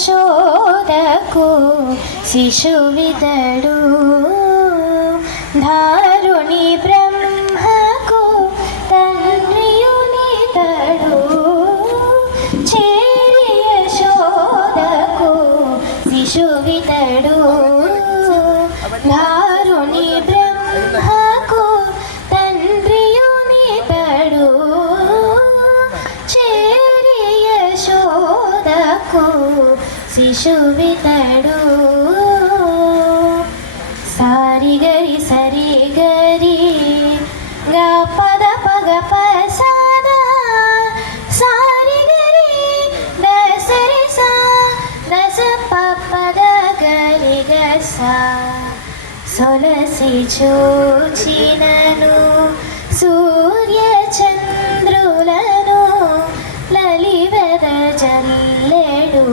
యశోదకు శిశువితడు ధారుని బ్రహ్మకు తండ్రియునితడు చేరి యశోదకు శిశువితడు ధారుని బ్రహ్మకు తండ్రియునితడు చేరి యశోదకు శిశువితడు సారి గరి సరి గరి గా పద పగ పసద సారి గరి దసరి సా దస పద గరి గస సొలసి చూచినను సూర్య చంద్రులను లలివెద జల్లెడు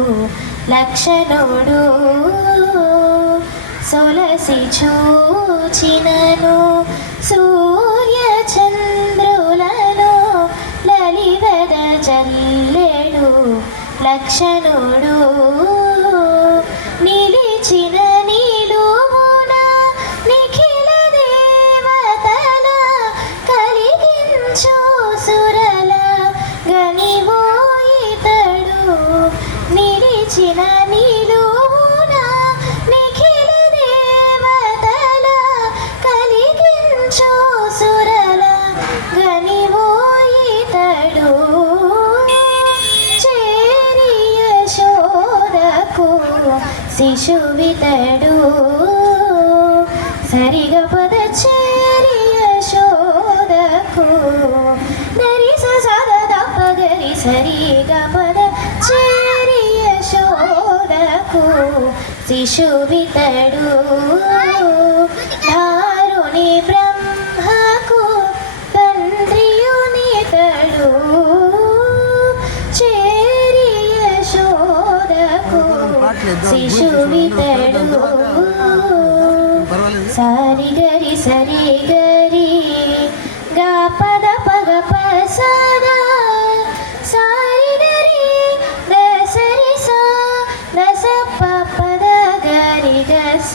లక్షణుడు సొలసి చూచినను సూర్య చంద్రులను లలివెద జల్లెడు లక్షణుడు నిలిచిన నిలువున నిఖిల దేవతల కలిగించు సురల గనివోయితడు నిలిచిన నిలువున నిఖిల దేవతల కలిగించు సురల గనివోయితడు చేరి యశోదకు శిశువితడు సరిగ పద చేరి యశోదకు దరి సద పగరి సరిగ పద చేరి యశోదకు శిశువితడు ధారుని బ్రహ్మకు తండ్రియునితడు చేరి యశోదకు శిశువితడు సారి గరి సరి గరి గా పద పగ పసద సారి గరి దసరి సా దస పద గరి గస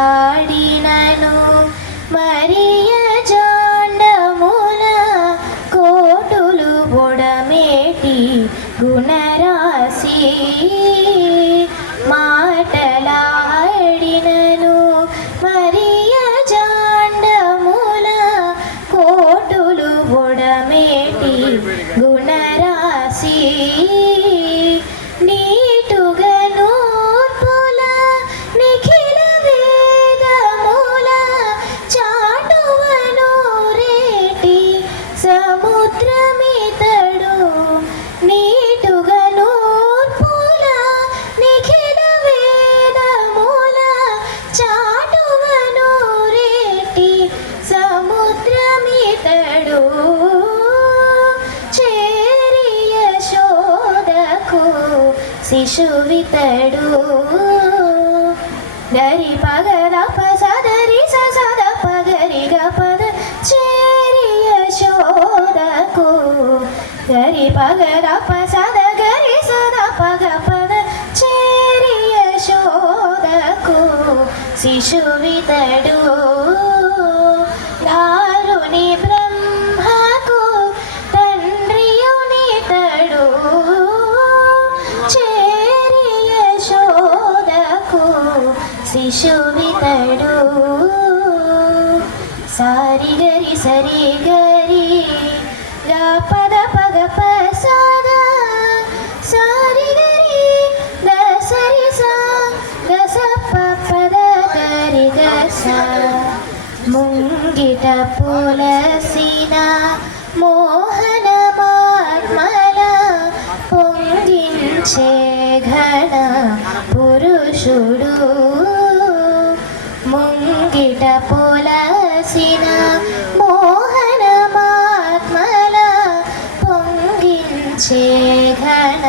మాటలాడినను మరియ జాండముల కోటులు బొడమేటి గుణరాశి మాటలాడినను మరియ జాండముల కోటులు బొడమేటి గుణరాశి నీటుగా నూర్పుల నిఖిల వేదముల చాటువను రేటి సముద్రమితడు నీటుగా నూర్పుల నిఖిల వేదముల చాటువను రేటి సముద్రమితడు చేరి యశోదకు శిశువితడు గరి పగద పసదరి సద పగరి గ పద చేరి యశోదకు గరి పగద పసద గరి సద పగ పద చేరి యశోదకు శిశువితడు ధారుని బ్రహ్మకు తండ్రియునితడు చేరి యశోదకు శిశువితడు సారి గరి సరి గరి గా పద పగ పసద సారి గరి దసరి సా దస పద గరి గస ముంగిట పులసిన మోహన మార్మల పొంగించే ఘన పురుషుడు ముంగిట పులసిన మోహన మార్మల పొంగించే ఘన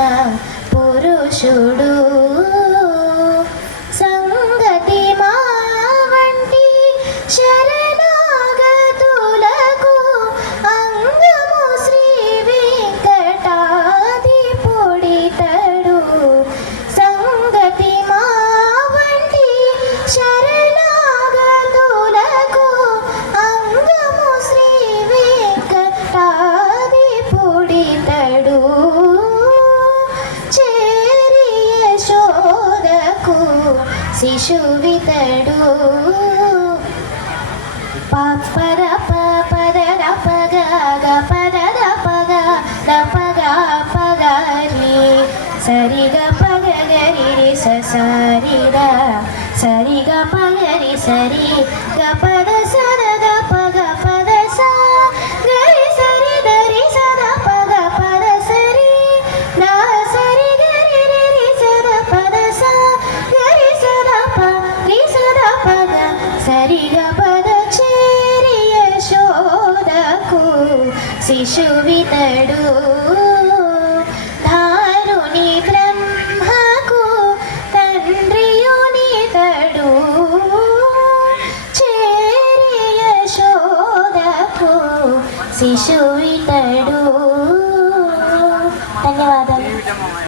పురుషుడు సంగతి మా వంటి శరణాగతులకు అంగము శ్రీ వెంకటాధిపుడి శిశువితడు పద పద పగ పద పగ పగ పగరి సరిగ పగరి రి సరిగా సరిగ పగరి సరి గ పద సద పగ పద సా గరి సరి దరి సద పగ పద సరి నా సరి గరి రి సద పద సా గరి సద ప రి సద పగ సరిగ పద చేరి యశోదకు శిశువితడు ధారుని బ్రహ్మకు తండ్రియునితడు చేరి యశోదకు శిశువితడు